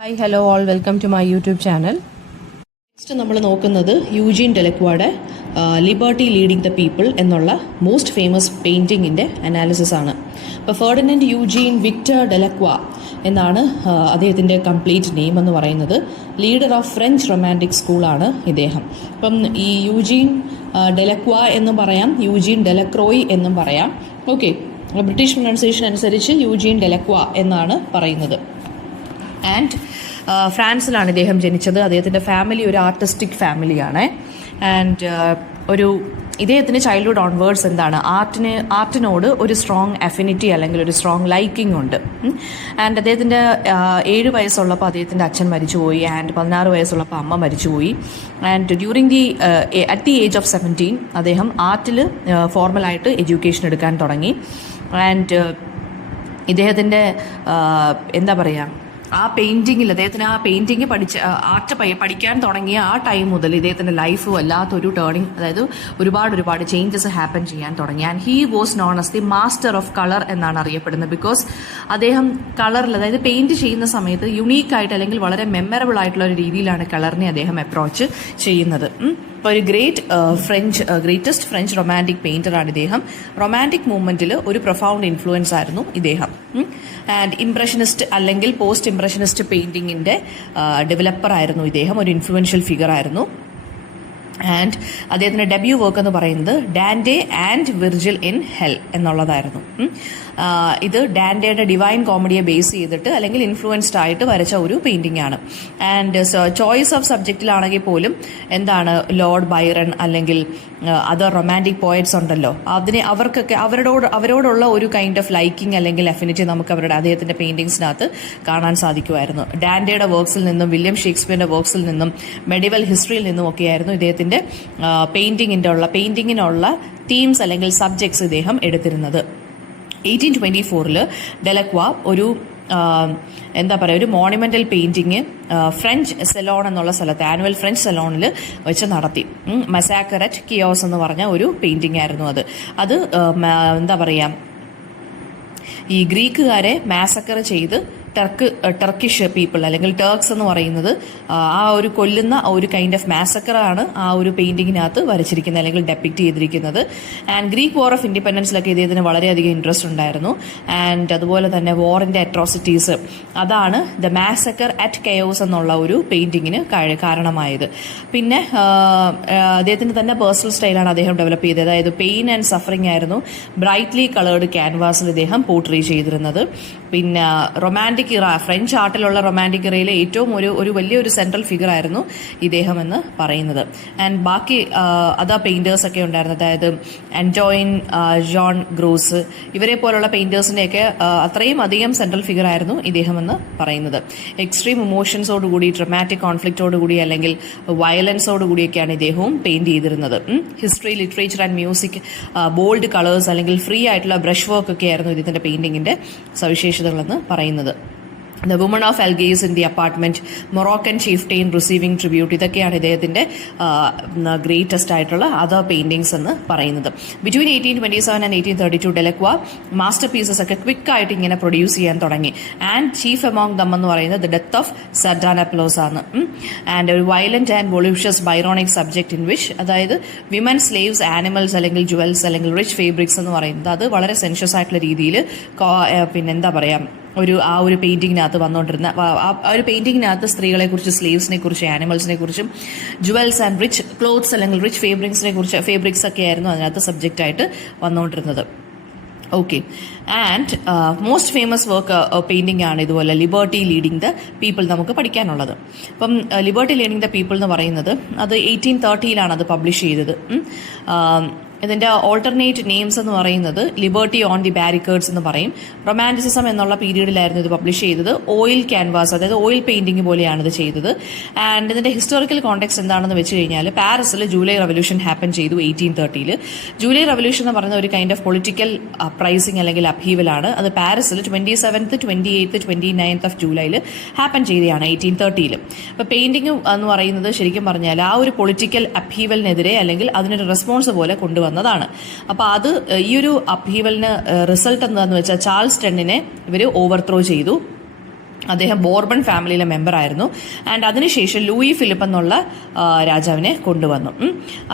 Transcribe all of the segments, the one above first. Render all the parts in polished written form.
Hi hello all welcome to my YouTube channel. Next നമ്മൾ നോക്കുന്നത് Eugene ഡെലക്വായുടെ liberty leading the people എന്നുള്ള most famous പെയിൻറ്റിങ്ങിൻ്റെ analysis ആണ്. അപ്പോൾ ഫെർഡിനൻഡ് യൂജീൻ വിക്ടർ ഡെലക്വ എന്നാണ് അദ്ദേഹത്തിൻ്റെ കംപ്ലീറ്റ് നെയിം എന്ന് പറയുന്നത്. ലീഡർ ഓഫ് ഫ്രഞ്ച് റൊമാൻറ്റിക് സ്കൂളാണ് ഇദ്ദേഹം. അപ്പം ഈ യൂജീൻ ഡെലക്വ എന്നും പറയാം, യൂജീൻ ഡെലക്രോയ് എന്നും പറയാം. ഓക്കെ, ബ്രിട്ടീഷ് പ്രൊനൗൺസിയേഷൻ അനുസരിച്ച് യൂജീൻ ഡെലക്വ എന്നാണ് പറയുന്നത്. ആൻഡ് ഫ്രാൻസിലാണ് ഇദ്ദേഹം ജനിച്ചത്. അദ്ദേഹത്തിൻ്റെ ഫാമിലി ഒരു ആർട്ടിസ്റ്റിക് ഫാമിലിയാണ്. ആൻഡ് ഇദ്ദേഹത്തിന് ചൈൽഡ്ഹുഡ് ഓൺവേർഡ്സ് എന്താണ്, ആർട്ടിനോട് ഒരു സ്ട്രോങ് അഫിനിറ്റി അല്ലെങ്കിൽ ഒരു സ്ട്രോങ് ലൈക്കിംഗ് ഉണ്ട്. ആൻഡ് അദ്ദേഹത്തിൻ്റെ 7 വയസ്സുള്ളപ്പോൾ അദ്ദേഹത്തിൻ്റെ അച്ഛൻ മരിച്ചുപോയി. ആൻഡ് 16 വയസ്സുള്ളപ്പോൾ അമ്മ മരിച്ചുപോയി. And during at the age of 17 അദ്ദേഹം ആർട്ടിൽ ഫോർമലായിട്ട് എഡ്യൂക്കേഷൻ എടുക്കാൻ തുടങ്ങി. ആൻഡ് ഇദ്ദേഹത്തിൻ്റെ എന്താ പറയുക, അദ്ദേഹത്തിന് ആ പെയിൻറ്റിങ് പഠിക്കാൻ തുടങ്ങിയ ആ ടൈം മുതൽ ഇദ്ദേഹത്തിൻ്റെ ലൈഫ് വല്ലാത്തൊരു ടേണിങ്, അതായത് ഒരുപാട് ചേഞ്ചസ് ഹാപ്പൻ ചെയ്യാൻ തുടങ്ങി. And he was known as the master of colour എന്നാണ് അറിയപ്പെടുന്നത്. ബിക്കോസ് അദ്ദേഹം കളറിൽ, അതായത് പെയിന്റ് ചെയ്യുന്ന സമയത്ത് യുണീക്കായിട്ട് അല്ലെങ്കിൽ വളരെ മെമ്മറബിൾ ആയിട്ടുള്ള ഒരു രീതിയിലാണ് കളറിനെ അദ്ദേഹം അപ്രോച്ച് ചെയ്യുന്നത്. ഇപ്പോൾ ഒരു ഗ്രേറ്റസ്റ്റ് ഫ്രഞ്ച് റൊമാൻറ്റിക് പെയിന്ററാണ് ഇദ്ദേഹം. റൊമാൻറ്റിക് മൂവ്മെന്റിൽ ഒരു പ്രൊഫൗണ്ട് ഇൻഫ്ലുവൻസ് ആയിരുന്നു ഇദ്ദേഹം. ആൻഡ് ഇംപ്രഷനിസ്റ്റ് അല്ലെങ്കിൽ പോസ്റ്റ് ഇംപ്രഷനിസ്റ്റ് പെയിന്റിങ്ങിന്റെ ഡെവലപ്പർ ആയിരുന്നു ഇദ്ദേഹം. ഒരു ഇൻഫ്ലുവൻഷ്യൽ ഫിഗർ ആയിരുന്നു. ആൻഡ് അദ്ദേഹത്തിന്റെ ഡെബ്യൂ വർക്ക് എന്ന് പറയുന്നത് Dante and Virgil in Hell എന്നുള്ളതായിരുന്നു. ഇത് ഡാൻഡയുടെ ഡിവൈൻ കോമഡിയെ ബേസ് ചെയ്തിട്ട് അല്ലെങ്കിൽ ഇൻഫ്ലുവൻസ്ഡ് ആയിട്ട് വരച്ച ഒരു പെയിന്റിംഗ് ആണ്. ആൻഡ് ചോയ്സ് ഓഫ് സബ്ജക്റ്റിലാണെങ്കിൽ പോലും എന്താണ്, ലോർഡ് ബൈറൺ അല്ലെങ്കിൽ അതർ റൊമാൻറ്റിക് പോയറ്റ്സ് ഉണ്ടല്ലോ, അവർക്കൊക്കെ അവരോടുള്ള ഒരു കൈൻഡ് ഓഫ് ലൈക്കിംഗ് അല്ലെങ്കിൽ അഫിനിറ്റി നമുക്ക് അദ്ദേഹത്തിന്റെ പെയിന്റിങ്സിനകത്ത് കാണാൻ സാധിക്കുമായിരുന്നു. ഡാൻഡയുടെ വർക്ക്സിൽ നിന്നും വില്യം ഷേക്സ്പിയറിന്റെ വർക്ക്സിൽ നിന്നും മെഡിവൽ ഹിസ്റ്ററിയിൽ നിന്നും ഒക്കെയായിരുന്നു ഇദ്ദേഹത്തിന്റെ പെയിന്റിങ്ങിനുള്ള തീംസ് അല്ലെങ്കിൽ സബ്ജക്ട്സ് ഇദ്ദേഹം എടുത്തിരുന്നത്. 1824 ഡെലക്വ ഒരു ഒരു മോണിമെന്റൽ പെയിന്റിങ് ഫ്രഞ്ച് സെലോൺ എന്നുള്ള സ്ഥലത്ത്, ആനുവൽ ഫ്രഞ്ച് സെലോണിൽ വെച്ച് നടത്തി. മസാക്കർ അറ്റ് കിയോസ് എന്ന് പറഞ്ഞ ഒരു പെയിന്റിംഗ് ആയിരുന്നു അത് ഈ ഗ്രീക്കുകാരെ മാസക്കർ ചെയ്ത് ടർക്കിഷ് പീപ്പിൾ അല്ലെങ്കിൽ ടർക്സ് എന്ന് പറയുന്നത് ആ ഒരു കൊല്ലുന്ന ഒരു കൈൻഡ് ഓഫ് മാസക്കറാണ് ആ ഒരു പെയിന്റിങ്ങിനകത്ത് വരച്ചിരിക്കുന്നത് അല്ലെങ്കിൽ ഡെപ്പിക്റ്റ് ചെയ്തിരിക്കുന്നത്. ആൻഡ് ഗ്രീക്ക് വാർ ഓഫ് ഇൻഡിപെൻഡൻസിലൊക്കെ ഇദ്ദേഹത്തിന് വളരെയധികം ഇൻട്രസ്റ്റ് ഉണ്ടായിരുന്നു. ആൻഡ് അതുപോലെ തന്നെ വാറിന്റെ അട്രോസിറ്റീസ്, അതാണ് ദ മാസക്കർ അറ്റ് കയോസ് എന്നുള്ള ഒരു പെയിന്റിങ്ങിന് കാരണമായത്. പിന്നെ അദ്ദേഹത്തിന്റെ തന്നെ പേഴ്സണൽ സ്റ്റൈലാണ് അദ്ദേഹം ഡെവലപ്പ് ചെയ്തത്. അതായത് പെയിൻ ആൻഡ് സഫറിംഗ് ആയിരുന്നു ബ്രൈറ്റ്ലി കളേർഡ് ക്യാൻവാസിൽ ഇദ്ദേഹം പോർട്രേ ചെയ്തിരുന്നത്. പിന്നെ ഫ്രഞ്ച് ആർട്ടിലുള്ള റൊമാൻറ്റിക് ഇറയിലെ ഏറ്റവും ഒരു വലിയൊരു സെൻട്രൽ ഫിഗർ ആയിരുന്നു ഇദ്ദേഹം എന്ന് പറയുന്നത്. ആൻഡ് ബാക്കി അതർ പെയിന്റേഴ്സ് ഒക്കെ ഉണ്ടായിരുന്നു. അതായത് ആന്റോയിൻ, ജോൺ ഗ്രോസ്, ഇവരെ പോലുള്ള പെയിന്റേഴ്സിന്റെയൊക്കെ അത്രയും അധികം സെൻട്രൽ ഫിഗർ ആയിരുന്നു ഇദ്ദേഹം എന്ന് പറയുന്നത്. എക്സ്ട്രീം ഇമോഷൻസോടുകൂടി, ഡ്രമാറ്റിക് കോൺഫ്ലിക്റ്റോടുകൂടി അല്ലെങ്കിൽ വയലൻസോടുകൂടിയൊക്കെയാണ് ഇദ്ദേഹവും പെയിന്റ് ചെയ്തിരുന്നത്. History, literature and music, bold colours അല്ലെങ്കിൽ ഫ്രീ ആയിട്ടുള്ള ബ്രഷ് വർക്ക് ഒക്കെ ആയിരുന്നു ഇദ്ദേഹത്തിന്റെ പെയിന്റിങ്ങിന്റെ സവിശേഷതകളെന്ന് പറയുന്നത്. The woman of Algiers in the apartment, Moroccan chieftain receiving tribute, ഇതൊക്കെയാണ് ഇദ്ദേഹത്തിന്റെ ഗ്രേറ്റസ്റ്റ് ആയിട്ടുള്ള അതർ പെയിന്റിങ്സ് എന്ന് പറയുന്നത്. Between 1827 and 1832 Delacroix masterpieces ഒക്കെ ക്വിക്ക് ആയിട്ട് ഇങ്ങനെ പ്രൊഡ്യൂസ് ചെയ്യാൻ തുടങ്ങി. ആൻഡ് ചീഫ് എമോങ് ദം എന്ന് പറയുന്നത് ദ ഡെത്ത് ഓഫ് സർഡാനപ്ലോസ് ആണ്. ആൻഡ് ഒരു violent and voluptuous Byronic subject in which, അതായത് വിമൻ, സ്ലേവ്സ്, ആനിമൽസ് അല്ലെങ്കിൽ ജുവൽസ് അല്ലെങ്കിൽ റിച്ച് ഫേബ്രിക്സ് എന്ന് പറയുന്നത് അത് വളരെ സെൻഷ്യസ് ആയിട്ടുള്ള രീതിയിൽ ആ ഒരു പെയിന്റിങ്ങിനകത്ത് വന്നുകൊണ്ടിരുന്ന ആ ഒരു പെയിന്റിങ്ങിനകത്ത് സ്ത്രീകളെ കുറിച്ച്, സ്ലീവ്സിനെ കുറിച്ച്, ആനിമൽസിനെ കുറിച്ചും, ജുവൽസ് ആൻഡ് റിച്ച് ക്ലോത്ത്സ് അല്ലെങ്കിൽ റിച്ച് ഫേബ്രിക്സ് ഒക്കെ ആയിരുന്നു അതിനകത്ത് സബ്ജക്റ്റ് ആയിട്ട് വന്നുകൊണ്ടിരുന്നത്. Okay, and most famous work painting ആണ് ഇതുപോലെ ലിബർട്ടി ലീഡിങ് ദ പീപ്പിൾ നമുക്ക് പഠിക്കാനുള്ളത്. അപ്പം ലിബർട്ടി ലീഡിങ് ദ പീപ്പിൾ എന്ന് പറയുന്നത് അത് 1830 അത് പബ്ലിഷ് ചെയ്തത്. ഇതിന്റെ ഓൾട്ടർനേറ്റ് നെയിംസ് എന്ന് പറയുന്നത് ലിബർട്ടി ഓൺ ദി ബാരിക്കേഡ്സ് എന്ന് പറയും. റൊമാൻറ്റിസിസം എന്നുള്ള പീരീഡിലായിരുന്നു ഇത് പബ്ലിഷ് ചെയ്തത്. ഓയിൽ ക്യാൻവാസ്, അതായത് ഓയിൽ പെയിന്റിംഗ് പോലെയാണ് ഇത് ചെയ്തത്. ആൻഡ് ഇതിന്റെ ഹിസ്റ്റോറിക്കൽ കോണ്ടെക്സ്റ്റ് എന്താണെന്ന് വെച്ച് കഴിഞ്ഞാൽ, പാരീസിൽ ജൂലൈ റവല്യൂഷൻ ഹാപ്പൻ ചെയ്തു 1830. ജൂലൈ റവല്യൂഷൻ എന്ന് പറയുന്ന ഒരു കൈൻഡ് ഓഫ് പൊളിറ്റിക്കൽ അപ്രൈസിംഗ് അല്ലെങ്കിൽ അപ്ഹീവലാണ്. അത് പാരീസിൽ 27th, 28th, 29th ഓഫ് ജൂലൈയിൽ ഹാപ്പൻ ചെയ്തതാണ് 1830. അപ്പൊ പെയിന്റിംഗ് എന്ന് പറയുന്നത് ശരിക്കും പറഞ്ഞാൽ ആ ഒരു പൊളിറ്റിക്കൽ അപ്ഹീവലിനെതിരെ അല്ലെങ്കിൽ അതിനൊരു റെസ്പോൺസ് പോലെ കൊണ്ടുവന്നു വന്നതാണ്. അപ്പൊ അത് ഈ ഒരു അപ്ഹീവലിന് റിസൾട്ട് എന്താന്ന് വെച്ചാൽ ചാൾസ് ടെന്നിനെ ഇവർ ഓവർത്രോ ചെയ്തു. അദ്ദേഹം ബോർബൺ ഫാമിലിയിലെ മെമ്പറായിരുന്നു. ആൻഡ് അതിനുശേഷം ലൂയി ഫിലിപ്പ് എന്നുള്ള രാജാവിനെ കൊണ്ടുവന്നു.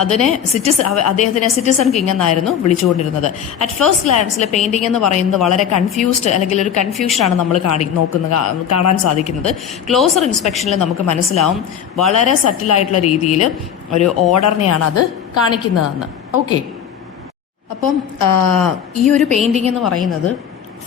അദ്ദേഹത്തിനെ സിറ്റിസൺ കിങ് എന്നായിരുന്നു വിളിച്ചുകൊണ്ടിരുന്നത്. അറ്റ് ഫസ്റ്റ് ഗ്ലാൻസിൽ പെയിന്റിംഗ് എന്ന് പറയുന്നത് വളരെ കൺഫ്യൂസ്ഡ് അല്ലെങ്കിൽ ഒരു കൺഫ്യൂഷനാണ് നമ്മൾ കാണാൻ സാധിക്കുന്നത്. ക്ലോസർ ഇൻസ്പെക്ഷനിൽ നമുക്ക് മനസ്സിലാവും വളരെ സറ്റിലായിട്ടുള്ള രീതിയിൽ ഒരു ഓർഡറിനെയാണ് അത് കാണിക്കുന്നതെന്ന്. ഓക്കെ, അപ്പം ഈ ഒരു പെയിന്റിംഗ് എന്ന് പറയുന്നത്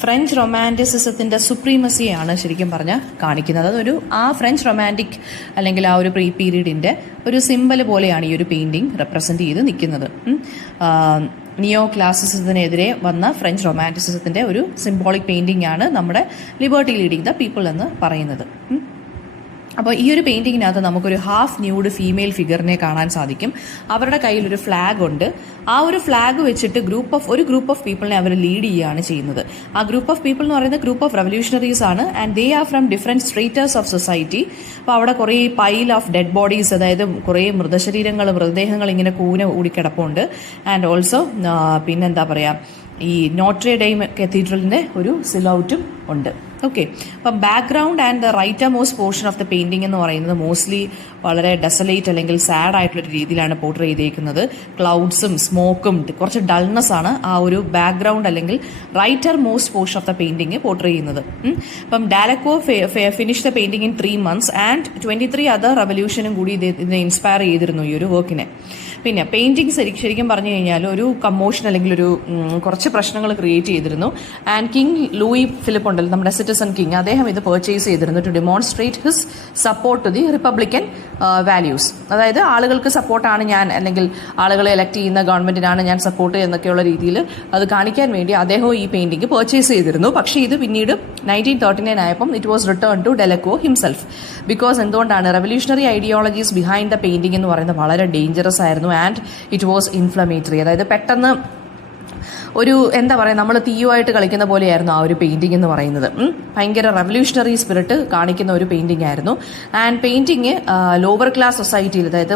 ഫ്രഞ്ച് റൊമാൻറ്റിസിസത്തിൻ്റെ സുപ്രീമസിയാണ് ശരിക്കും പറഞ്ഞാൽ കാണിക്കുന്നത്. അതൊരു ആ ഫ്രഞ്ച് റൊമാൻറ്റിക് അല്ലെങ്കിൽ ആ ഒരു പ്രീ പീരീഡിൻ്റെ ഒരു സിമ്പൽ പോലെയാണ് ഈ ഒരു പെയിൻറ്റിങ് റെപ്രസെൻ്റ് ചെയ്ത് നിൽക്കുന്നത്. നിയോ ക്ലാസിസത്തിനെതിരെ വന്ന ഫ്രഞ്ച് റൊമാൻറ്റിസിസത്തിൻ്റെ ഒരു സിംബോളിക് പെയിൻറ്റിംഗ് ആണ് നമ്മുടെ ലിബർട്ടി ലീഡിങ് ദ പീപ്പിൾ എന്ന് പറയുന്നത്. അപ്പോൾ ഈ ഒരു പെയിൻറ്റിങ്ങിനകത്ത് നമുക്കൊരു ഹാഫ് ന്യൂഡ് ഫീമെയിൽ ഫിഗറിനെ കാണാൻ സാധിക്കും. അവരുടെ കയ്യിൽ ഒരു ഫ്ലാഗ് ഉണ്ട്. ആ ഒരു ഫ്ലാഗ് വെച്ചിട്ട് ഒരു ഗ്രൂപ്പ് ഓഫ് പീപ്പിളിനെ അവർ ലീഡ് ചെയ്യുകയാണ് ചെയ്യുന്നത്. ആ ഗ്രൂപ്പ് ഓഫ് പീപ്പിൾ എന്ന് പറയുന്നത് ഗ്രൂപ്പ് ഓഫ് റെവല്യൂഷണറീസ് ആണ്. And they are from different strata of society. അപ്പോൾ അവിടെ കുറേ പൈൽ ഓഫ് ഡെഡ് ബോഡീസ്, അതായത് കുറേ മൃതദേഹങ്ങൾ ഇങ്ങനെ കൂടിക്കിടപ്പുണ്ട്. ആൻഡ് ഓൾസോ പിന്നെന്താ പറയുക, ഈ നോട്രെ ഡെയിം കത്തീഡ്രലിൻ്റെ ഒരു സിലൗറ്റും ഉണ്ട്. ഓക്കെ, അപ്പം background and the writer most portion of the painting എന്ന് പറയുന്നത് മോസ്റ്റ്ലി വളരെ ഡെസലേറ്റ് അല്ലെങ്കിൽ സാഡ് ആയിട്ടുള്ളൊരു രീതിയിലാണ് പോർട്രേ ചെയ്തേക്കുന്നത്. ക്ലൗഡ്സും സ്മോക്കും കുറച്ച് ഡൾനെസ് ആണ് ആ ഒരു ബാക്ക്ഗ്രൗണ്ട് അല്ലെങ്കിൽ writer most portion of the painting portray ചെയ്യുന്നത്. അപ്പം Delacroix finish the painting in 3 months and 23 other റെവല്യൂഷനും കൂടി ഇതിനെ ഇൻസ്പയർ ചെയ്തിരുന്നു ഈ ഒരു വർക്കിനെ. പിന്നെ പെയിൻറ്റിങ് ശരിക്കും പറഞ്ഞു കഴിഞ്ഞാൽ ഒരു കമ്മോഷൻ അല്ലെങ്കിൽ ഒരു കുറച്ച് പ്രശ്നങ്ങൾ ക്രിയേറ്റ് ചെയ്തിരുന്നു. ആൻഡ് കിങ് ലൂയി ഫിലിപ്പ് ഉണ്ടല്ലോ, നമ്മുടെ സിറ്റിസൺ കിങ്, അദ്ദേഹം ഇത് പർച്ചേസ് ചെയ്തിരുന്നു to demonstrate his support to the republican values. അതായത് ആളുകൾക്ക് സപ്പോർട്ടാണ് ഞാൻ, അല്ലെങ്കിൽ ആളുകളെ എലക്ട് ചെയ്യുന്ന ഗവൺമെന്റിനാണ് ഞാൻ സപ്പോർട്ട് എന്നൊക്കെയുള്ള രീതിയിൽ അത് കാണിക്കാൻ വേണ്ടി അദ്ദേഹം ഈ പെയിന്റിംഗ് പർച്ചേസ് ചെയ്തിരുന്നു. പക്ഷേ ഇത് പിന്നീട് 1939 ആയപ്പം it was return to Delacroix himself. Because എന്തുകൊണ്ടാണ്, revolutionary ideologies behind the painting എന്ന് പറയുന്നത് വളരെ ഡേഞ്ചറസ് ആയിരുന്നു. And it was inflammatory. അതായത് പെട്ടെന്ന് ഒരു എന്താ പറയുക, നമ്മൾ തീയുമായിട്ട് കളിക്കുന്ന പോലെയായിരുന്നു ആ ഒരു പെയിന്റിംഗ് എന്ന് പറയുന്നത്. ഭയങ്കര റെവല്യൂഷണറി സ്പിരിറ്റ് കാണിക്കുന്ന ഒരു പെയിന്റിംഗ് ആയിരുന്നു. ആൻഡ് പെയിന്റിംഗ് ലോവർ ക്ലാസ് സൊസൈറ്റിയിൽ, അതായത്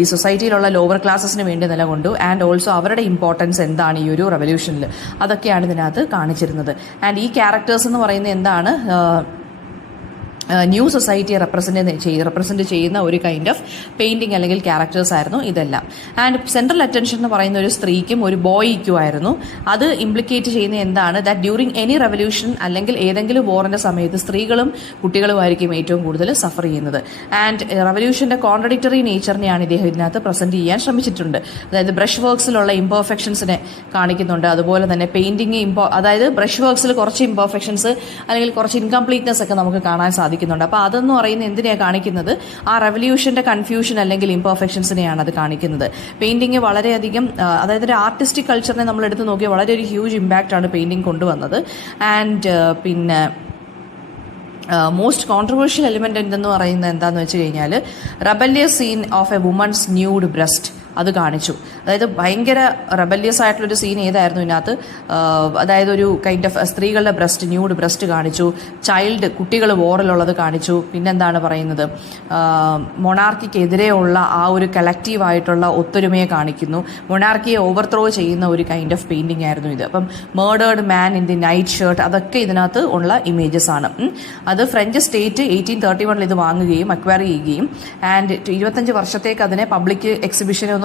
ഈ സൊസൈറ്റിയിലുള്ള ലോവർ ക്ലാസസിന് വേണ്ടി നിലകൊണ്ടു. ആൻഡ് ഓൾസോ അവരുടെ ഇമ്പോർട്ടൻസ് എന്താണ് ഈ ഒരു റെവല്യൂഷനിൽ, അതൊക്കെയാണ് ഇതിനകത്ത് കാണിച്ചിരുന്നത്. ആൻഡ് ഈ ക്യാരക്ടേഴ്സ് എന്ന് പറയുന്നത് എന്താണ്, ന്യൂ സൊസൈറ്റിയെ റെപ്രസെന്റ് ചെയ്യുന്ന ഒരു കൈൻഡ് ഓഫ് പെയിന്റിംഗ് അല്ലെങ്കിൽ ക്യാരക്ടേഴ്സ് ആയിരുന്നു ഇതെല്ലാം. ആൻഡ് സെൻട്രൽ അറ്റൻഷൻ എന്ന് പറയുന്ന ഒരു സ്ത്രീക്കും ഒരു ബോയ്ക്കും ആയിരുന്നു. അത് ഇംപ്ലിക്കേറ്റ് ചെയ്യുന്ന എന്താണ്, ദാറ്റ് ഡ്യൂറിങ് എനി റെവല്യൂഷൻ അല്ലെങ്കിൽ ഏതെങ്കിലും വോറിന്റെ സമയത്ത് സ്ത്രീകളും കുട്ടികളുമായിരിക്കും ഏറ്റവും കൂടുതൽ സഫർ ചെയ്യുന്നത്. ആൻഡ് റെവല്യൂഷന്റെ കോൺട്രഡിക്ടറി നേച്ചറിനെയാണ് ഇദ്ദേഹം ഇതിനകത്ത് പ്രസന്റ് ചെയ്യാൻ ശ്രമിച്ചിട്ടുണ്ട്. അതായത് ബ്രഷ് വർക്ക്സിലുള്ള ഇംപെർഫെക്ഷൻസിനെ കാണിക്കുന്നുണ്ട്. അതുപോലെ തന്നെ പെയിന്റിംഗ് അതായത് ബ്രഷ് വർക്ക്സിൽ കുറച്ച് ഇംപെർഫെക്ഷൻസ് അല്ലെങ്കിൽ കുറച്ച് ഇൻകംപ്ലീറ്റ്നെസ് ഒക്കെ നമുക്ക് കാണാൻ സാധിക്കും. അപ്പോൾ അതെന്ന് പറയുന്നത് എന്തിനെയാണ് കാണിക്കുന്നത്, ആ റെവല്യൂഷന്റെ കൺഫ്യൂഷൻ അല്ലെങ്കിൽ ഇംപെർഫെക്ഷൻസിനെയാണ് അത് കാണിക്കുന്നത്. പെയിന്റിംഗ് വളരെയധികം, അതായത് ഒരു ആർട്ടിസ്റ്റിക് കൾച്ചറിനെ നമ്മൾ എടുത്ത് നോക്കിയാൽ വളരെ ഒരു ഹ്യൂജ് ഇമ്പാക്റ്റ് ആണ് പെയിന്റിംഗ് കൊണ്ടുവന്നത്. ആൻഡ് പിന്നെ മോസ്റ്റ് കോൺട്രവേഴ്ഷ്യൽ എലിമെന്റ് എന്തെന്ന് പറയുന്നത് എന്താണെന്ന് വെച്ച് കഴിഞ്ഞാൽ rebellious scene of a woman's nude breast അത് കാണിച്ചു. അതായത് ഭയങ്കര റെബല്യസ് ആയിട്ടുള്ളൊരു സീൻ ഏതായിരുന്നു ഇതിനകത്ത്, അതായത് ഒരു കൈൻഡ് ഓഫ് സ്ത്രീകളുടെ ബ്രസ്റ്റ്, ന്യൂഡ് ബ്രസ്റ്റ് കാണിച്ചു. കുട്ടികൾ വോറിലുള്ളത് കാണിച്ചു. പിന്നെന്താണ് പറയുന്നത്, മൊണാർക്കിക്കെതിരെയുള്ള ആ ഒരു കളക്റ്റീവായിട്ടുള്ള ഒത്തൊരുമയെ കാണിക്കുന്നു. മൊണാർക്കിയെ ഓവർത്രോ ചെയ്യുന്ന ഒരു കൈൻഡ് ഓഫ് പെയിന്റിംഗ് ആയിരുന്നു ഇത്. അപ്പം murdered man in the nightshirt, അതൊക്കെ ഇതിനകത്ത് ഉള്ള ഇമേജസ് ആണ്. അത് ഫ്രഞ്ച് സ്റ്റേറ്റ് 1831 ഇത് വാങ്ങുകയും അക്വയർ ചെയ്യുകയും ആൻഡ് 25 വർഷത്തേക്ക് അതിനെ പബ്ലിക് എക്സിബിഷനൊന്നും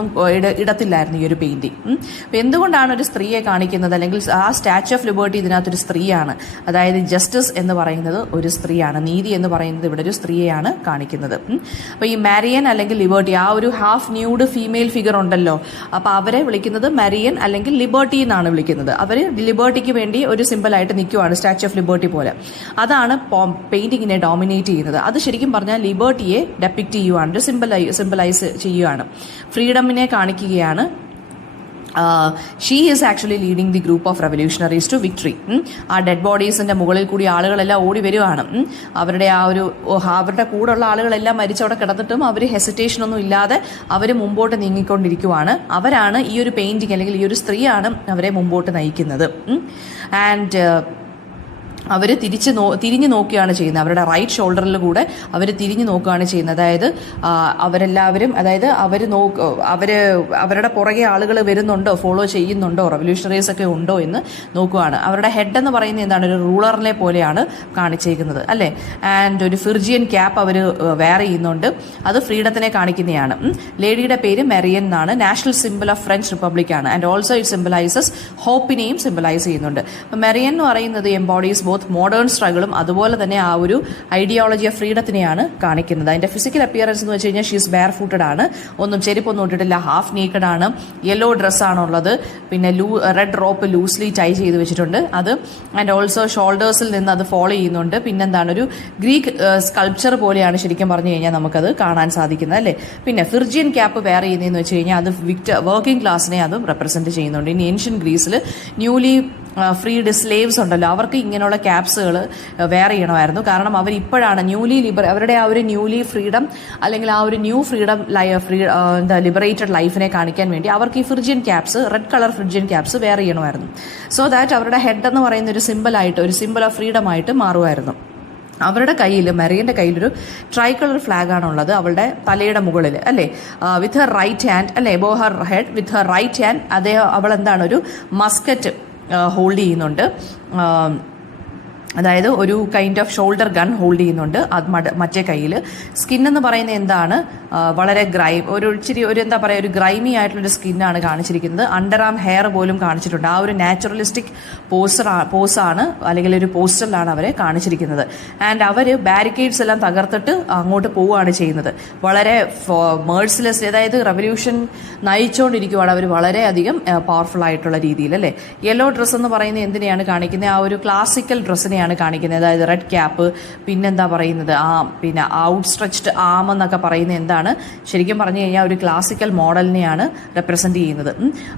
ഇടത്തില്ലായിരുന്നു ഈ ഒരു പെയിന്റിംഗ്. അപ്പം എന്തുകൊണ്ടാണ് ഒരു സ്ത്രീയെ കാണിക്കുന്നത്, അല്ലെങ്കിൽ ആ സ്റ്റാച്യു ഓഫ് ലിബർട്ടി ഇതിനകത്തൊരു സ്ത്രീയാണ്. അതായത് ജസ്റ്റിസ് എന്ന് പറയുന്നത് ഒരു സ്ത്രീയാണ്, നീതി എന്ന് പറയുന്നത് ഇവിടെ ഒരു സ്ത്രീയെയാണ് കാണിക്കുന്നത്. അപ്പോൾ ഈ മാരിയൻ അല്ലെങ്കിൽ ലിബർട്ടി, ആ ഒരു ഹാഫ് ന്യൂഡ് ഫീമെയിൽ ഫിഗർ ഉണ്ടല്ലോ, അപ്പോൾ അവരെ വിളിക്കുന്നത് മാരിയൻ അല്ലെങ്കിൽ ലിബർട്ടി എന്നാണ് വിളിക്കുന്നത്. അവർ ലിബർട്ടിക്ക് വേണ്ടി ഒരു സിമ്പിളായിട്ട് നിൽക്കുവാണ്, സ്റ്റാച്യു ഓഫ് ലിബർട്ടി പോലെ. അതാണ് പെയിന്റിങ്ങിനെ ഡോമിനേറ്റ് ചെയ്യുന്നത്. അത് ശരിക്കും പറഞ്ഞാൽ ലിബർട്ടിയെ ഡെപ്പിക്റ്റ് ചെയ്യുവാണ്, ഒരു സിംബലൈസ് ചെയ്യുവാണ്, ഫ്രീഡമിനെ കാണിക്കുകയാണ്. She is actually leading the group of revolutionaries to victory. ആ ഡെഡ് ബോഡീസിന്റെ മുകളിൽ കൂടി ആളുകളെല്ലാം ഓടി വരുവാണ്. അവരുടെ കൂടെയുള്ള ആളുകളെല്ലാം മരിച്ചവിടെ കിടന്നിട്ടും അവർ ഹെസിറ്റേഷൻ ഒന്നും ഇല്ലാതെ അവർ മുമ്പോട്ട് നീങ്ങിക്കൊണ്ടിരിക്കുവാണ്. അവരാണ് ഈ ഒരു പെയിന്റിങ് അല്ലെങ്കിൽ ഈ ഒരു സ്ത്രീയാണ് അവരെ മുമ്പോട്ട് നയിക്കുന്നത്. ആൻഡ് അവർ തിരിഞ്ഞു നോക്കുകയാണ് ചെയ്യുന്നത്. അവരുടെ റൈറ്റ് ഷോൾഡറിൽ കൂടെ അവർ തിരിഞ്ഞു നോക്കുകയാണ് ചെയ്യുന്നത്. അതായത് അവരെല്ലാവരും, അതായത് അവരുടെ പുറകെ ആളുകൾ വരുന്നുണ്ടോ, ഫോളോ ചെയ്യുന്നുണ്ടോ, റെവല്യൂഷണറീസ് ഒക്കെ ഉണ്ടോ എന്ന് നോക്കുകയാണ്. അവരുടെ ഹെഡ് എന്ന് പറയുന്നത് എന്താണ്, ഒരു റൂളറിനെ പോലെയാണ് കാണിച്ചേക്കുന്നത് അല്ലേ. ആൻഡ് ഒരു ഫിർജിയൻ ക്യാപ്പ് അവർ വെയർ ചെയ്യുന്നുണ്ട്, അത് ഫ്രീഡത്തിനെ കാണിക്കുന്നതാണ്. ലേഡിയുടെ പേര് മെറിയൻ എന്നാണ്. National symbol of French republic ആണ്. ആൻഡ് ഓൾസോ ഇറ്റ് സിംബലൈസസ് ഹോപ്പിനെയും സിംബലൈസ് ചെയ്യുന്നുണ്ട്. മെറിയൻ എന്ന് പറയുന്നത് എംബോഡീസ് ബോത്ത് മോഡേൺ സ്ട്രഗിളും അതുപോലെ തന്നെ ആ ഒരു ഐഡിയോളജി ഓഫ് ഫ്രീഡത്തിനെയാണ് കാണിക്കുന്നത്. അതിന്റെ ഫിസിക്കൽ അപ്പിയറൻസ് എന്ന് വെച്ച് കഴിഞ്ഞാൽ ഷീസ് ബെയർ ഫൂട്ടഡ് ആണ്, ഷെരിപ്പൊന്നും ഇട്ടിട്ടില്ല, ഹാഫ് നേക്കഡ് ആണ്, യെല്ലോ ഡ്രസ്സാണുള്ളത്, പിന്നെ റെഡ് റോപ്പ് ലൂസ്ലി ടൈ ചെയ്ത് വെച്ചിട്ടുണ്ട് അത്. ആൻഡ് ഓൾസോ ഷോൾഡേഴ്സിൽ നിന്ന് അത് ഫോളോ ചെയ്യുന്നുണ്ട്. പിന്നെന്താണ്, ഒരു ഗ്രീക്ക് സ്കൾപ്ചർ പോലെയാണ് ശരിക്കും പറഞ്ഞു കഴിഞ്ഞാൽ നമുക്കത് കാണാൻ സാധിക്കുന്നത് അല്ലേ. പിന്നെ ഫിർജിയൻ ക്യാപ്പ് വെയർ ചെയ്യുന്നതെന്ന് വെച്ച് കഴിഞ്ഞാൽ അത് വർക്കിംഗ് ക്ലാസ്സിനെ അതും റെപ്രസെന്റ് ചെയ്യുന്നുണ്ട്. ഇനി ഏൻഷ്യൻ ഗ്രീസിൽ ന്യൂലി ഫ്രീഡ് സ്ലേവ്സ് ഉണ്ടല്ലോ, അവർക്ക് ഇങ്ങനെയുള്ള ക്യാപ്സുകൾ വെയർ ചെയ്യണമായിരുന്നു. കാരണം അവരിപ്പോഴാണ് അവരുടെ ആ ഒരു ന്യൂലി ഫ്രീഡം അല്ലെങ്കിൽ ആ ഒരു ന്യൂ ഫ്രീഡം ലിബറേറ്റഡ് ലൈഫിനെ കാണിക്കാൻ വേണ്ടി അവർക്ക് ഈ Phrygian caps, red colour Phrygian caps wear ചെയ്യണമായിരുന്നു. സോ ദാറ്റ് അവരുടെ ഹെഡ് എന്ന് പറയുന്ന ഒരു സിമ്പിൾ ഓഫ് ഫ്രീഡം ആയിട്ട് മാറുമായിരുന്നു. അവരുടെ കയ്യിൽ, മെറിയന്റെ കയ്യിലൊരു ട്രൈ കളർ ഫ്ലാഗ് ആണുള്ളത് അവളുടെ തലയുടെ മുകളിൽ അല്ലേ. വിത്ത് ഹർ റൈറ്റ് ഹാൻഡ് അല്ലേ, എബോ ഹർ ഹെഡ്, വിത്ത് ഹർ റൈറ്റ് ഹാൻഡ് അവൾ എന്താണ്, ഒരു മസ്കറ്റ് ഹോൾഡ് ചെയ്യുന്നുണ്ട്. അതായത് ഒരു kind of shoulder gun hold ചെയ്യുന്നുണ്ട് അത് മറ്റേ കയ്യിൽ. സ്കിൻ എന്ന് പറയുന്നത് എന്താണ്, വളരെ എന്താ പറയുക, ഒരു ഗ്രൈമി ആയിട്ടുള്ളൊരു സ്കിന്നാണ് കാണിച്ചിരിക്കുന്നത്. അണ്ടർ ആം ഹെയർ പോലും കാണിച്ചിട്ടുണ്ട്. ആ ഒരു നാച്ചുറലിസ്റ്റിക് പോസാണ് അല്ലെങ്കിൽ ഒരു പോസ്റ്ററിലാണ് അവരെ കാണിച്ചിരിക്കുന്നത്. ആൻഡ് അവർ ബാരിക്കേഡ്സ് എല്ലാം തകർത്തിട്ട് അങ്ങോട്ട് പോവുകയാണ് ചെയ്യുന്നത്. വളരെ മേഴ്സിലെസ്, അതായത് റെവല്യൂഷൻ നയിച്ചുകൊണ്ടിരിക്കുകയാണ് അവർ വളരെയധികം പവർഫുൾ ആയിട്ടുള്ള രീതിയിൽ അല്ലേ. യെല്ലോ ഡ്രസ്സ് എന്ന് പറയുന്നത് എന്തിനെയാണ് കാണിക്കുന്നത്, ആ ഒരു ക്ലാസിക്കൽ ഡ്രസ്സിനെയാണ് കാണിക്കുന്നത്. അതായത് റെഡ് ക്യാപ്പ്, പിന്നെന്താ പറയുന്നത്, പിന്നെ ഔട്ട് സ്ട്രെച്ച്ഡ് ആം എന്നൊക്കെ പറയുന്നത് എന്താണ്, ശരിക്കും പറഞ്ഞു കഴിഞ്ഞാൽ ഒരു ക്ലാസിക്കൽ മോഡലിനെയാണ് റെപ്രസെന്റ് ചെയ്യുന്നത്.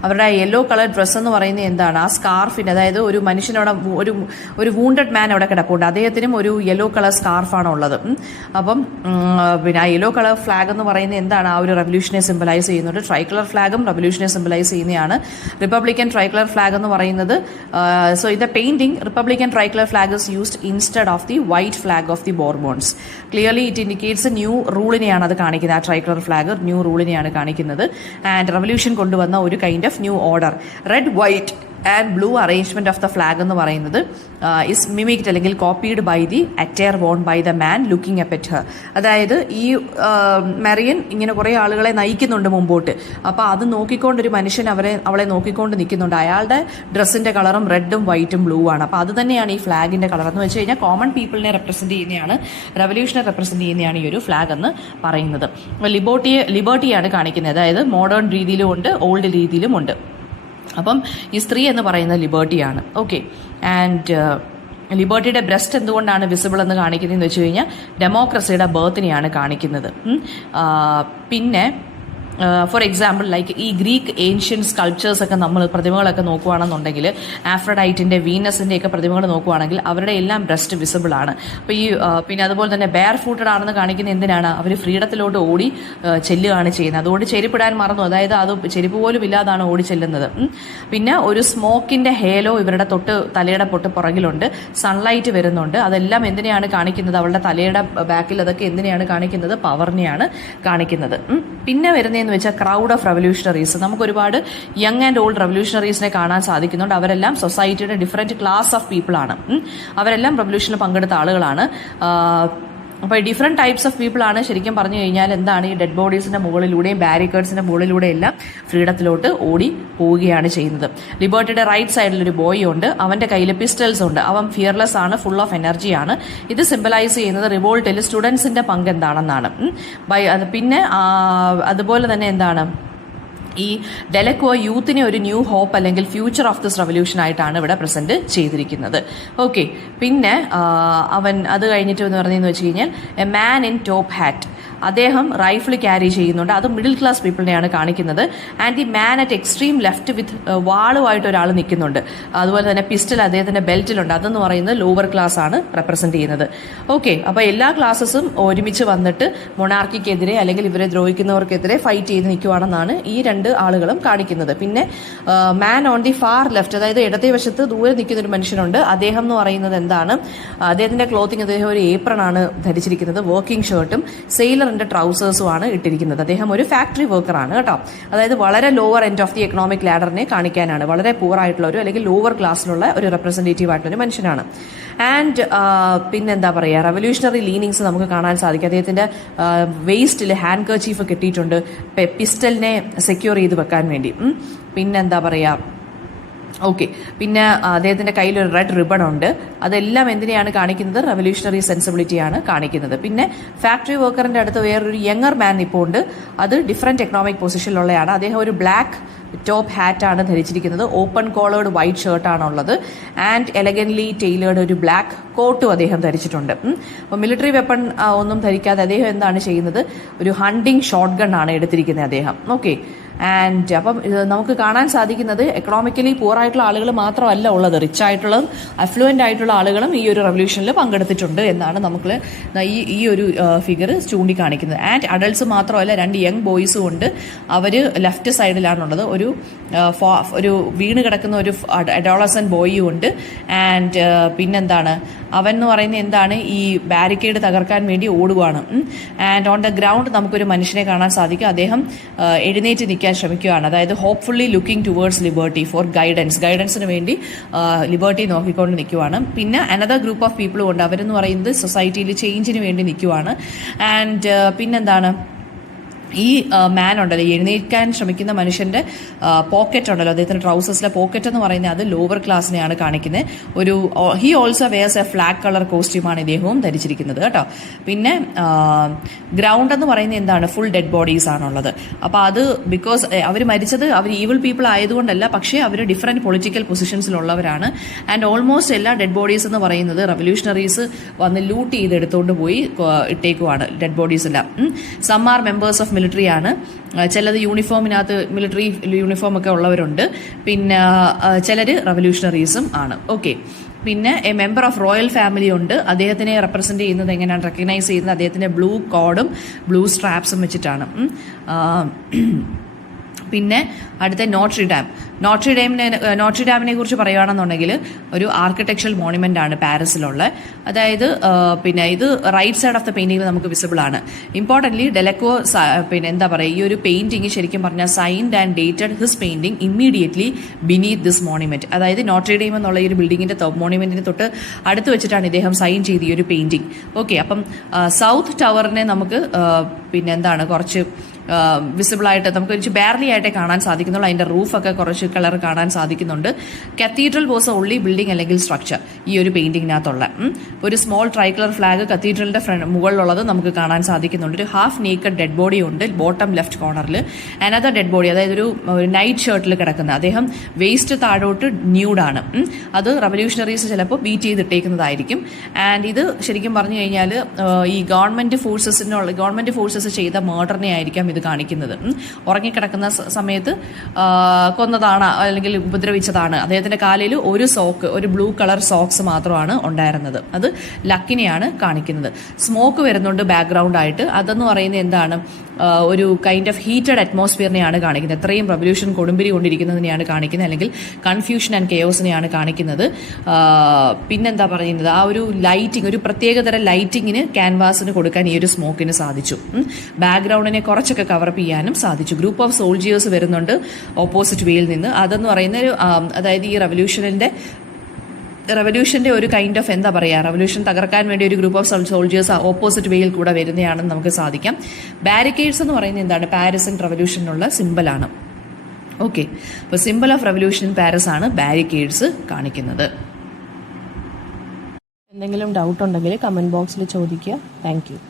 അവരുടെ യെല്ലോ കളർ ഡ്രസ്സ് എന്ന് പറയുന്നത് എന്താണ്, ആ സ്കാർഫിന്, അതായത് ഒരു മനുഷ്യനോട് ഒരു വൂണ്ടഡ് മാൻ അവിടെ കിടപ്പുണ്ട്, അദ്ദേഹത്തിനും ഒരു യെല്ലോ കളർ സ്കാർഫാണ് ഉള്ളത്. അപ്പം പിന്നെ ആ യെല്ലോ കളർ ഫ്ലാഗ് എന്ന് പറയുന്നത് എന്താണ്, ആ ഒരു റെവല്യൂഷനെ സിംബലൈസ് ചെയ്യുന്നുണ്ട്. ട്രൈ കളർ ഫ്ലാഗും റെവല്യൂഷനെ സിംബലൈസ് ചെയ്യുന്നതാണ്. റിപ്പബ്ലിക്കൻ ട്രൈ കളർ ഫ്ലാഗ് എന്ന് പറയുന്നത്, സോ ഇത് painting Republican try colour flag is used instead of the white flag of the Bourbons. Clearly it indicates a new റൂളിനെയാണ് അത് കാണിക്കുന്നത്. ആ ട്രൈ കളർ ഫ്ലാഗ് ന്യൂ റൂളിനെയാണ് കാണിക്കുന്നത്. ആൻഡ് റെവല്യൂഷൻ കൊണ്ടുവന്ന ഒരു kind of new order. Red, white and blue arrangement of the flag എന്ന് പറയുന്നത് ഇസ് മിമിക്ഡ് അല്ലെങ്കിൽ copied by the attire worn by the man looking up at her. അതായത് ഈ Marian ഇങ്ങനെ കുറേ ആളുകളെ നയിക്കുന്നുണ്ട് മുമ്പോട്ട്. അപ്പോൾ അത് നോക്കിക്കൊണ്ടൊരു മനുഷ്യൻ അവളെ നോക്കിക്കൊണ്ട് നിൽക്കുന്നുണ്ട്. അയാളുടെ ഡ്രസ്സിന്റെ കളറും റെഡും വൈറ്റും ബ്ലൂ ആണ്. അപ്പോൾ അത് തന്നെയാണ് ഈ ഫ്ലാഗിന്റെ കളർ എന്ന് വെച്ച് കഴിഞ്ഞാൽ കോമൺ പീപ്പിളിനെ റെപ്രസെന്റ് ചെയ്യുന്നതാണ്, റെവല്യൂഷനെ റെപ്രസെന്റ് ചെയ്യുന്നതാണ് ഈ ഒരു ഫ്ലാഗ് എന്ന് പറയുന്നത്. ലിബർട്ടിയാണ് കാണിക്കുന്നത്. അതായത് മോഡേൺ രീതിയിലും ഉണ്ട്, ഓൾഡ് രീതിയിലും ഉണ്ട്. അപ്പം ഈ സ്ത്രീ എന്ന് പറയുന്നത് ലിബർട്ടിയാണ്. ഓക്കെ. ആൻഡ് ലിബർട്ടിയുടെ ബ്രസ്റ്റ് എന്തുകൊണ്ടാണ് വിസിബിൾ എന്ന് കാണിക്കുന്നതെന്ന് വെച്ച് കഴിഞ്ഞാൽ ഡെമോക്രസിയുടെ ബർത്തിനെയാണ് കാണിക്കുന്നത്. പിന്നെ ഫോർ എക്സാമ്പിൾ ലൈക്ക് ഈ ഗ്രീക്ക് ഏൻഷ്യൻ സ്കൾപ്ചേഴ്സ് ഒക്കെ നമ്മൾ പ്രതിമകളൊക്കെ നോക്കുകയാണെന്നുണ്ടെങ്കിൽ, ആഫ്രഡൈറ്റിന്റെ, വീനസിന്റെ ഒക്കെ പ്രതിമകൾ നോക്കുകയാണെങ്കിൽ അവരുടെ എല്ലാം ബ്രസ്റ്റ് വിസിബിൾ ആണ്. അപ്പോൾ ഈ പിന്നെ അതുപോലെ തന്നെ ബെയർ ഫൂട്ടഡ് ആണെന്ന് കാണിക്കുന്ന എന്തിനാണ്, അവർ ഫ്രീഡത്തിലോട്ട് ഓടി ചെല്ലുകയാണ് ചെയ്യുന്നത്. അതുകൊണ്ട് ചെരുപ്പിടാൻ മറന്നു, അതായത് അത് ചെരുപ്പ് പോലും ഇല്ലാതാണ് ഓടി ചെല്ലുന്നത്. പിന്നെ ഒരു സ്മോക്കിന്റെ ഹേലോ ഇവരുടെ തലയുടെ പുറകിലുണ്ട്. സൺലൈറ്റ് വരുന്നുണ്ട്. അതെല്ലാം എന്തിനെയാണ് കാണിക്കുന്നത്, അവളുടെ തലയുടെ ബാക്കിൽ അതൊക്കെ എന്തിനെയാണ് കാണിക്കുന്നത്, പവറിനെയാണ് കാണിക്കുന്നത്. പിന്നെ വരുന്നതെന്ന് വെച്ചാൽ ക്രൗഡ് ഓഫ് റെവല്യൂഷണറീസ്. നമുക്ക് ഒരുപാട് യങ് ആൻഡ് ഓൾഡ് റെവല്യൂഷണറീസിനെ കാണാൻ സാധിക്കുന്നുണ്ട്. അവരെല്ലാം സൊസൈറ്റിയുടെ ഡിഫറെന്റ് ക്ലാസ് ഓഫ് പീപ്പിൾ ആണ്. അവരെല്ലാം റെവല്യൂഷനിൽ പങ്കെടുത്ത ആളുകളാണ്. അപ്പോൾ ഡിഫറെന്റ് ടൈപ്സ് ഓഫ് പീപ്പിൾ ആണ് ശരിക്കും പറഞ്ഞു കഴിഞ്ഞാൽ എന്താണ്, ഈ ഡെഡ് ബോഡീസിന്റെ മുകളിലൂടെയും ബാരിക്കേഡ്സിന്റെ മുകളിലൂടെ എല്ലാം ഫ്രീഡത്തിലോട്ട് ഓടി പോവുകയാണ് ചെയ്യുന്നത്. ലിബർട്ടിയുടെ റൈറ്റ് സൈഡിൽ ഒരു ബോയ് ഉണ്ട്. അവന്റെ കയ്യിൽ പിസ്റ്റൽസ് ഉണ്ട്. അവൻ ഫിയർലെസ് ആണ്, ഫുൾ ഓഫ് എനർജിയാണ്. ഇത് സിംബലൈസ് ചെയ്യുന്നത് റിവോൾട്ടിൽ സ്റ്റുഡൻസിന്റെ പങ്ക് എന്താണെന്നാണ്. പിന്നെ അതുപോലെ തന്നെ എന്താണ്, ഈ ഡെലക്വോ യൂത്തിനെ ഒരു ന്യൂ ഹോപ്പ് അല്ലെങ്കിൽ ഫ്യൂച്ചർ ഓഫ് ദിസ് റെവല്യൂഷൻ ആയിട്ടാണ് ഇവിടെ പ്രസന്റ് ചെയ്തിരിക്കുന്നത്. ഓക്കെ. പിന്നെ അവൻ അത് കഴിഞ്ഞിട്ട് എന്ന് പറഞ്ഞതെന്ന് വെച്ച് കഴിഞ്ഞാൽ a man in top hat. അദ്ദേഹം റൈഫിൾ ക്യാരി ചെയ്യുന്നുണ്ട്. അത് മിഡിൽ ക്ലാസ് പീപ്പിളിനെയാണ് കാണിക്കുന്നത്. And the man at extreme left with വാളുമായിട്ട് ഒരാൾ നിൽക്കുന്നുണ്ട്. അതുപോലെ തന്നെ പിസ്റ്റൽ അദ്ദേഹത്തിന്റെ ബെൽറ്റിലുണ്ട്. അതെന്ന് പറയുന്നത് ലോവർ ക്ലാസ് ആണ് റെപ്രസെന്റ് ചെയ്യുന്നത്. ഓക്കെ, അപ്പൊ എല്ലാ ക്ലാസ്സസും ഒരുമിച്ച് വന്നിട്ട് മൊണാർക്കിക്കെതിരെ അല്ലെങ്കിൽ ഇവരെ ദ്രോഹിക്കുന്നവർക്കെതിരെ ഫൈറ്റ് ചെയ്ത് നിൽക്കുവാണെന്നാണ് ഈ രണ്ട് ആളുകളും കാണിക്കുന്നത്. പിന്നെ മാൻ ഓൺ ദി ഫാർ ലെഫ്റ്റ്, അതായത് ഇടത്തെ വശത്ത് ദൂരെ നിൽക്കുന്ന ഒരു മനുഷ്യനുണ്ട്. അദ്ദേഹം എന്ന് പറയുന്നത് എന്താണ്, അദ്ദേഹത്തിന്റെ ക്ലോത്തിങ്, അദ്ദേഹം ഒരു ഏപ്രൺ ആണ് ധരിച്ചിരിക്കുന്നത്, വർക്കിംഗ് ഷർട്ടും സെയിലറിന്റെ ട്രൗസേഴ്സും ആണ് ഇട്ടിരിക്കുന്നത്. അദ്ദേഹം ഒരു ഫാക്ടറി വർക്കർ ആണ് കേട്ടോ. അതായത് വളരെ lower end of the economic ലാഡറിനെ കാണിക്കാനാണ്, വളരെ പൂർ ആയിട്ടുള്ള ഒരു അല്ലെങ്കിൽ ലോവർ ക്ലാസ്സിലുള്ള ഒരു റെപ്രസെന്റേറ്റീവ് ആയിട്ടുള്ള ഒരു മനുഷ്യനാണ്. ആൻഡ് പിന്നെന്താ പറയുക, റവല്യൂഷണറി ലീനിങ്സ് നമുക്ക് കാണാൻ സാധിക്കും. അദ്ദേഹത്തിന്റെ വേസ്റ്റിൽ ഹാൻഡ് കർച്ചീഫ് കിട്ടിയിട്ടുണ്ട് പിസ്റ്റലിനെ സെക്യൂർ ചെയ്ത് വെക്കാൻ വേണ്ടി. പിന്നെന്താ പറയുക, ഓക്കെ, പിന്നെ അദ്ദേഹത്തിന്റെ കയ്യിൽ ഒരു റെഡ് റിബൺ ഉണ്ട്. അതെല്ലാം എന്തിനെയാണ് കാണിക്കുന്നത്, റവല്യൂഷണറി സെൻസിബിലിറ്റിയാണ് കാണിക്കുന്നത്. പിന്നെ ഫാക്ടറി വർക്കറിന്റെ അടുത്ത് വേറൊരു യങ്ങർ മാൻ ഇപ്പോൾ ഉണ്ട്. അത് ഡിഫറെന്റ് എക്കണോമിക് പൊസിഷനിലുള്ളതാണ്. അദ്ദേഹം ഒരു ബ്ലാക്ക് ടോപ്പ് ഹാറ്റ് ആണ് ധരിച്ചിരിക്കുന്നത്, ഓപ്പൺ കോളേർഡ് വൈറ്റ് ഷർട്ടാണുള്ളത്, ആൻഡ് എലഗന്റ്ലി ടൈലേർഡ് ഒരു ബ്ലാക്ക് കോട്ടും അദ്ദേഹം ധരിച്ചിട്ടുണ്ട്. അപ്പോൾ മിലിറ്ററി വെപ്പൺ ഒന്നും ധരിക്കാതെ അദ്ദേഹം എന്താണ് ചെയ്യുന്നത്, ഒരു ഹണ്ടിങ് ഷോട്ട് ഗൺ ആണ് എടുത്തിരിക്കുന്നത് അദ്ദേഹം. ഓക്കെ, ആൻഡ് അപ്പം നമുക്ക് കാണാൻ സാധിക്കുന്നത് എക്കണോമിക്കലി പൂർ ആയിട്ടുള്ള ആളുകൾ മാത്രമല്ല ഉള്ളത്, റിച്ച് ആയിട്ടുള്ളതും അഫ്ലുവൻ്റ് ആയിട്ടുള്ള ആളുകളും ഈ ഒരു റവല്യൂഷനിൽ പങ്കെടുത്തിട്ടുണ്ട് എന്നാണ് നമുക്ക് ഈ ഒരു ഫിഗർ ചൂണ്ടിക്കാണിക്കുന്നത്. ആൻഡ് അഡൾട്ട്സ് മാത്രമല്ല, 2 യങ് ബോയ്സും ഉണ്ട്. അവർ ലെഫ്റ്റ് സൈഡിലാണുള്ളത്. ഒരു വീണ് കിടക്കുന്ന ഒരു അഡോളസൻ ബോയും ഉണ്ട്. ആൻഡ് പിന്നെന്താണ്, അവൻ എന്ന് പറയുന്നത് എന്താണ്, ഈ ബാരിക്കേഡ് തകർക്കാൻ വേണ്ടി ഓടുകയാണ്. ആൻഡ് ഓൺ ദ ഗ്രൗണ്ട് നമുക്കൊരു മനുഷ്യനെ കാണാൻ സാധിക്കും. അദ്ദേഹം എഴുന്നേറ്റ് നിൽക്കാൻ ശ്രമിക്കുകയാണ്. അതായത് hopefully looking towards liberty for ഗൈഡൻസിന് വേണ്ടി ലിബർട്ടി നോക്കിക്കൊണ്ട് നിൽക്കുവാണ്. പിന്നെ അനദർ ഗ്രൂപ്പ് ഓഫ് പീപ്പിളും ഉണ്ട്. അവരെന്ന് പറയുന്നത് സൊസൈറ്റിയിൽ ചേഞ്ചിന് വേണ്ടി നിൽക്കുവാണ്. ആൻഡ് പിന്നെന്താണ്, ഈ മാൻ ഉണ്ടല്ലോ, എഴുന്നേൽക്കാൻ ശ്രമിക്കുന്ന മനുഷ്യന്റെ പോക്കറ്റ് ഉണ്ടല്ലോ, അദ്ദേഹത്തിന്റെ ട്രൗസേഴ്സിലെ പോക്കറ്റ് എന്ന് പറയുന്നത് അത് ലോവർ ക്ലാസ്സിനെയാണ് കാണിക്കുന്നത്. He also wears a flag colour കോസ്റ്റ്യൂമാണ് ഇദ്ദേഹവും ധരിച്ചിരിക്കുന്നത് കേട്ടോ. പിന്നെ ഗ്രൗണ്ട് എന്ന് പറയുന്നത് എന്താണ്, ഫുൾ ഡെഡ് ബോഡീസ് ആണുള്ളത്. അപ്പോൾ അത് ബിക്കോസ് അവർ മരിച്ചത് അവർ ഈവിൾ പീപ്പിൾ ആയതുകൊണ്ടല്ല, പക്ഷേ അവർ ഡിഫറെന്റ് പൊളിറ്റിക്കൽ പൊസിഷൻസിലുള്ളവരാണ്. ആൻഡ് ഓൾമോസ്റ്റ് എല്ലാ ഡെഡ് ബോഡീസ് എന്ന് പറയുന്നത് റവല്യൂഷണറീസ് വന്ന് ലൂട്ട് ചെയ്ത് എടുത്തുകൊണ്ട് പോയി ഇട്ടേക്കുവാണ് ഡെഡ് ബോഡീസ് എല്ലാം. Some are members of military ആണ്, ചിലത് യൂണിഫോമിനകത്ത് മിലിറ്ററി യൂണിഫോം ഒക്കെ ഉള്ളവരുണ്ട്. പിന്നെ ചിലർ റവല്യൂഷണറീസും ആണ്. ഓക്കെ, പിന്നെ A member of royal family ഉണ്ട്. അദ്ദേഹത്തിനെ റെപ്രസെന്റ് ചെയ്യുന്നത് എങ്ങനെയാണ് റെക്കഗ്നൈസ് ചെയ്യുന്നത്, അദ്ദേഹത്തിന്റെ ബ്ലൂ കോഡും ബ്ലൂ സ്ട്രാപ്സും വെച്ചിട്ടാണ്. പിന്നെ അടുത്ത നോട്രിഡാമിനെ കുറിച്ച് പറയുകയാണെന്നുണ്ടെങ്കിൽ ഒരു ആർക്കിടെക്ചറൽ മോണുമെന്റ് ആണ് പാരീസിലുള്ള. അതായത് പിന്നെ ഇത് റൈറ്റ് സൈഡ് ഓഫ് ദ പെയിന്റിംഗിൽ നമുക്ക് വിസിബിൾ ആണ്. ഇമ്പോർട്ടൻ്റ്ലി ഡെലക്കോ പിന്നെ എന്താ പറയുക, ഈ ഒരു പെയിന്റിംഗ് ശരിക്കും പറഞ്ഞാൽ signed and dated his painting immediately beneath this monument. അതായത് നോട്രിഡേം എന്നുള്ള ഈ ഒരു ബിൽഡിങ്ങിന്റെ മോണുമെന്റിന് തൊട്ട് അടുത്ത് വെച്ചിട്ടാണ് ഇദ്ദേഹം സൈൻ ചെയ്ത് ഈ ഒരു പെയിന്റിംഗ്. ഓക്കെ, അപ്പം സൗത്ത് ടവറിനെ നമുക്ക് പിന്നെ എന്താണ് കുറച്ച് വിസിബിൾ ആയിട്ട് നമുക്ക് കുറച്ച് ബാർലി ആയിട്ടേ കാണാൻ സാധിക്കുന്നുള്ളൂ. അതിന്റെ റൂഫൊക്കെ കുറച്ച് കളർ കാണാൻ സാധിക്കുന്നുണ്ട്. Cathedral was A only building അല്ലെങ്കിൽ സ്ട്രക്ചർ ഈ ഒരു പെയിന്റിങ്ങിനകത്തുള്ള. ഒരു സ്മോൾ ട്രൈക്കളർ ഫ്ലാഗ് കത്തീഡ്രലിന്റെ മുകളിലുള്ളത് നമുക്ക് കാണാൻ സാധിക്കുന്നുണ്ട്. ഒരു ഹാഫ് നേക്കഡ് ഡെഡ് ബോഡി ഉണ്ട് ബോട്ടം ലെഫ്റ്റ് കോർണറിൽ. അനദർ ഡെഡ് ബോഡി, അതായത് ഒരു നൈറ്റ് ഷർട്ടിൽ കിടക്കുന്ന അദ്ദേഹം വേസ്റ്റ് താഴോട്ട് ന്യൂഡാണ്. അത് റവല്യൂഷണറീസ് ചിലപ്പോൾ ബീറ്റ് ചെയ്തിട്ടേക്കുന്നതായിരിക്കും. ആൻഡ് ഇത് ശരിക്കും പറഞ്ഞു കഴിഞ്ഞാൽ ഈ ഗവൺമെന്റ് ഫോഴ്സസ് ചെയ്ത മർഡറിനെ ആയിരിക്കാം ഇത് കാണിക്കുന്നത്. ഉറങ്ങിക്കിടക്കുന്ന സമയത്ത് കൊന്നതാണ് അല്ലെങ്കിൽ ഉപദ്രവിച്ചതാണ്. അദ്ദേഹത്തിന്റെ കാലിൽ ഒരു ബ്ലൂ കളർ സോക്സ് മാത്രമാണ് ഉണ്ടായിരുന്നത്. അത് ലക്കിനെയാണ് കാണിക്കുന്നത്. സ്മോക്ക് വരുന്നുണ്ട് ബാക്ക്ഗ്രൗണ്ട് ആയിട്ട്. അതെന്ന് പറയുന്നത് എന്താണ്, ഒരു കൈൻഡ് ഓഫ് ഹീറ്റഡ് അറ്റ്മോസ്ഫിയറിനെയാണ് കാണിക്കുന്നത്. എത്രയും റവല്യൂഷൻ കൊടുമ്പിരി കൊണ്ടിരിക്കുന്നതിനെയാണ് കാണിക്കുന്നത്, അല്ലെങ്കിൽ കൺഫ്യൂഷൻ ആൻഡ് കെയോസിനെയാണ് കാണിക്കുന്നത്. പിന്നെന്താ പറയുന്നത്, ആ ഒരു ലൈറ്റിംഗ്, ഒരു പ്രത്യേകതരം ലൈറ്റിങ്ങിന് ക്യാൻവാസിന് കൊടുക്കാൻ ഈ ഒരു സ്മോക്കിന് സാധിച്ചു. ബാക്ക്ഗ്രൗണ്ടിനെ കുറച്ചൊക്കെ കവറപ്പ് ചെയ്യാനും സാധിച്ചു. ഗ്രൂപ്പ് ഓഫ് സോൾജിയേഴ്സ് വരുന്നുണ്ട് ഓപ്പോസിറ്റ് വേയിൽ നിന്ന്. അതെന്ന് പറയുന്ന ഒരു അതായത് ഈ റവല്യൂഷന്റെ ഒരു കൈൻഡ് ഓഫ് എന്താ പറയുക, റവല്യൂഷൻ തകർക്കാൻ വേണ്ടി ഒരു ഗ്രൂപ്പ് ഓഫ് സോൾജിയേഴ്സ് ഓപ്പോസിറ്റ് വേയിൽ കൂടെ വരുന്നതാണെന്ന് നമുക്ക് സാധിക്കാം. ബാരിക്കേഡ്സ് എന്ന് പറയുന്നത് എന്താണ്, പാരീസിൻ റവല്യൂഷനുള്ള സിമ്പിളാണ്. ഓക്കെ, അപ്പോൾ simple of revolution in Paris ആണ് ബാരിക്കേഡ്സ് കാണിക്കുന്നത്. എന്തെങ്കിലും ഡൗട്ട് ഉണ്ടെങ്കിൽ കമന്റ് ബോക്സിൽ ചോദിക്കുക. Thank you.